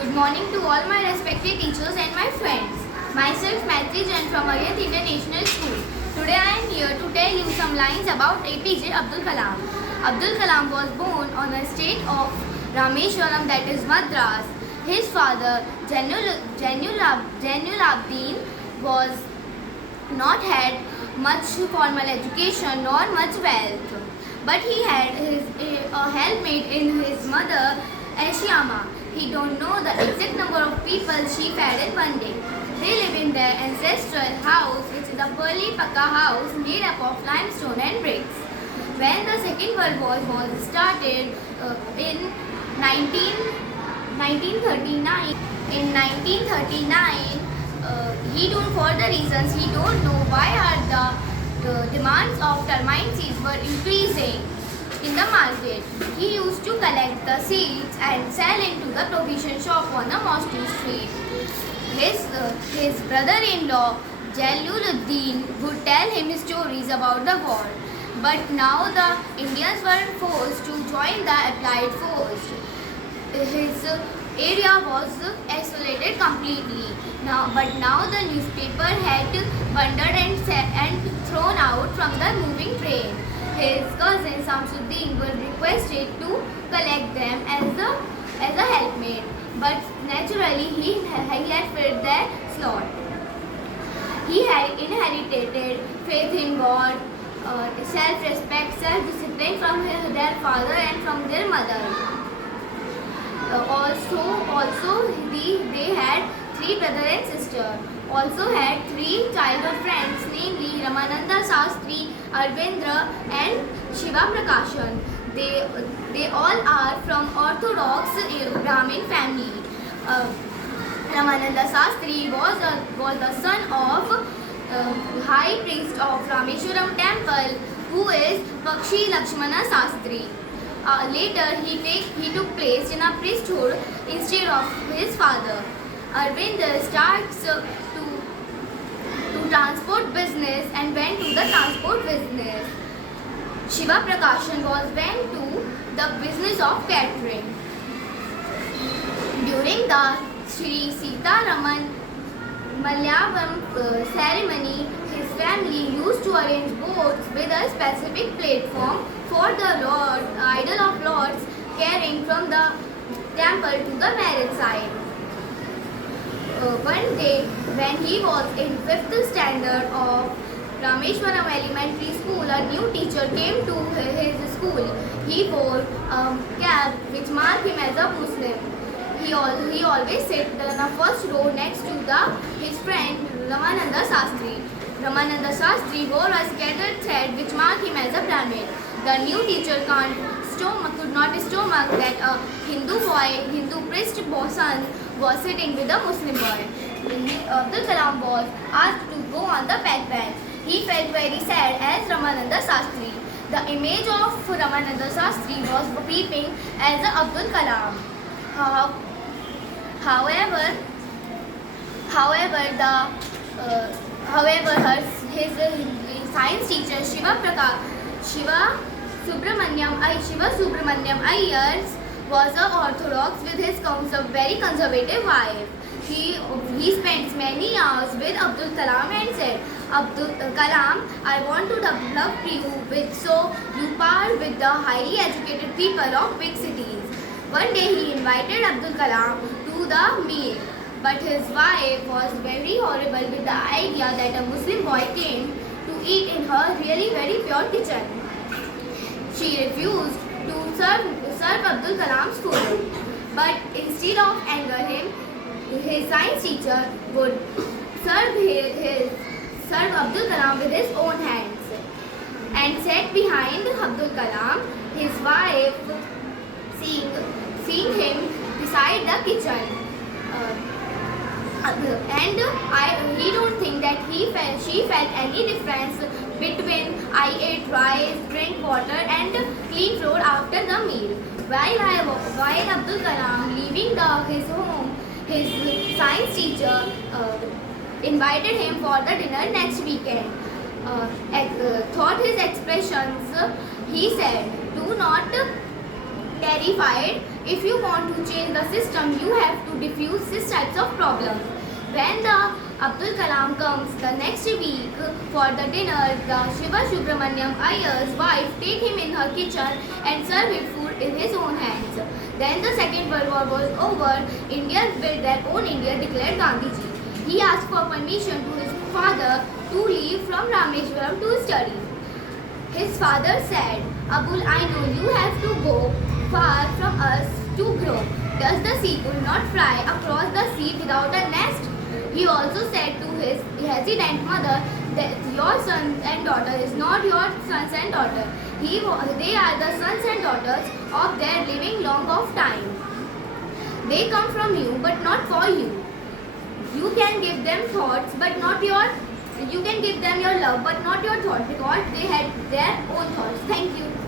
Good morning to all my respected teachers and my friends. Myself Maitri Jain from Aryath International School. Today I am here to tell you some lines about APJ Abdul Kalam. Abdul Kalam was born on the state of Rameshwaram, that is Madras. His father Jainul Abdin was not had much formal education nor much wealth, but he had a helpmate in his mother Ashiama. He don't know the exact number of people she fed in one day. They live in their ancestral house, which is a pearly Pakka house made up of limestone and bricks. When the Second World War was started in 1939, he don't, for the reasons he don't know why are the demands of termite seeds were increasing in the market. He used to collect the seeds and sell into the provision shop on the Moscow Street. His brother-in-law Jalaluddin would tell him stories about the war. But now the Indians were forced to join the Allied force. His area was isolated completely. But now the newspaper had bundled and thrown out from the moving train. His cousin Samsuddin was requested to collect them as a helpmate, but naturally he had filled their slot. He had inherited faith in God, self-respect, self-discipline from their father and from their mother. They had three brothers and sisters. Also had three childhood friends, namely Ramananda Sastri, Arvindra and Shiva Prakashan. They all are from Orthodox Brahmin family. Ramananda Sastri was the son of High Priest of Rameshwaram Temple, who is Pakshi Lakshmana Sastri. Later, he took place in a priesthood instead of his father. Arvind starts to transport business and went to the transport business. Shiva Prakashan went to the business of catering. During the Sri Sita Raman Malayalam ceremony, his family used to arrange boats with a specific platform for the idol of lords carrying from the temple to the marriage side. One day, when he was in 5th standard of Rameshwaram Elementary School, a new teacher came to his school. He wore a cap which marked him as a Muslim. He always sat in the first row next to his friend Ramananda Sastri. Ramananda Sastri wore a scattered thread which marked him as a Brahmin. The new teacher could not stomach that a Hindu priest son was sitting with a Muslim boy. Abdul Kalam was asked to go on the back bench. He felt very sad as Ramananda Sastri. The image of Ramananda Sastri was peeping as Abdul Kalam. His science teacher Shiva Subramaniam Iyer was an orthodox with his very conservative wife. He spent many hours with Abdul Kalam and said, Abdul Kalam, I want to develop you so you part with the highly educated people of big cities. One day he invited Abdul Kalam to the meal, but his wife was very horrible with the idea that a Muslim boy came to eat in her really very pure kitchen. She refused to serve Abdul Kalam's food, but instead of anger him, his science teacher would serve Abdul Kalam with his own hands and sat behind Abdul Kalam. His wife, seeing him beside the kitchen, he don't think that she felt any difference between I ate rice, drink water and clean floor after the meal. While Abdul Kalam leaving his home, his science teacher invited him for the dinner next weekend. Thought his expressions, he said, "Do not terrified If you want to change the system, you have to diffuse these types of problems. When the Abdul Kalam comes the next week for the dinner, the Shiva Subramaniam Iyer's wife take him in her kitchen and serve him food in his own hands. Then the Second World War was over. Indians built their own India, declared Gandhiji. He asked for permission to his father to leave from Rameshwaram to study. His father said, Abul, I know you have to go far from us to grow. Does the seagull not fly across the sea without a nest? He also said to his hesitant mother that your sons and daughter is not your sons and daughter. They are the sons and daughters of their living long of time. They come from you but not for you. You can give them thoughts but not your, you can give them your love but not your thoughts because they had their own thoughts. Thank you.